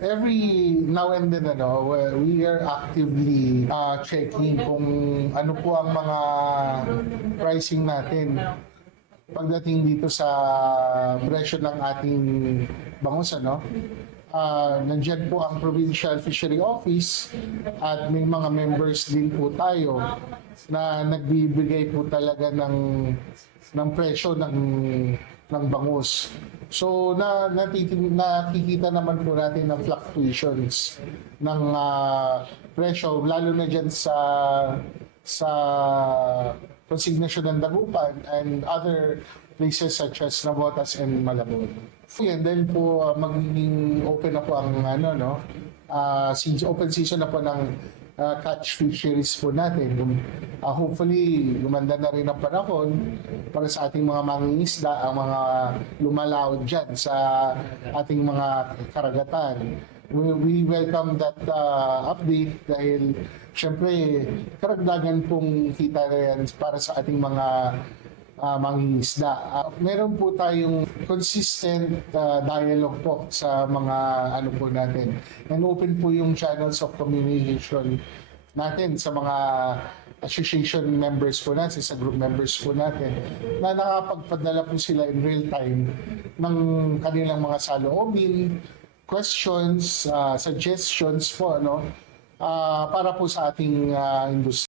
every now and then, we are actively checking kung ano po ang mga pricing natin pagdating dito sa presyo ng ating bangus, nandyan po ang Provincial Fishery Office at may mga members din po tayo na nagbibigay po talaga ng presyo ng bangus. So nakikita naman po natin ng fluctuations ng presyo, lalo na dyan sa consignation ng Dagupan and other places such as Navotas and Malabon. And then po magiging open na po ang open season na po ng catch fisheries po natin. Hopefully lumanda na rin ang panahon para sa ating mga mangingisda, ang mga lumalaot dyan sa ating mga karagatan. We welcome that update dahil syempre karagdagan pong kita na yan para sa ating mga mangingisda. Meron po tayong consistent dialogue po sa mga po natin. And open po yung channels of communication natin sa mga association members po natin, sa group members po natin, na nakapagpadala po sila in real time ng kanilang mga saloobin, questions, suggestions po, para po sa ating industry.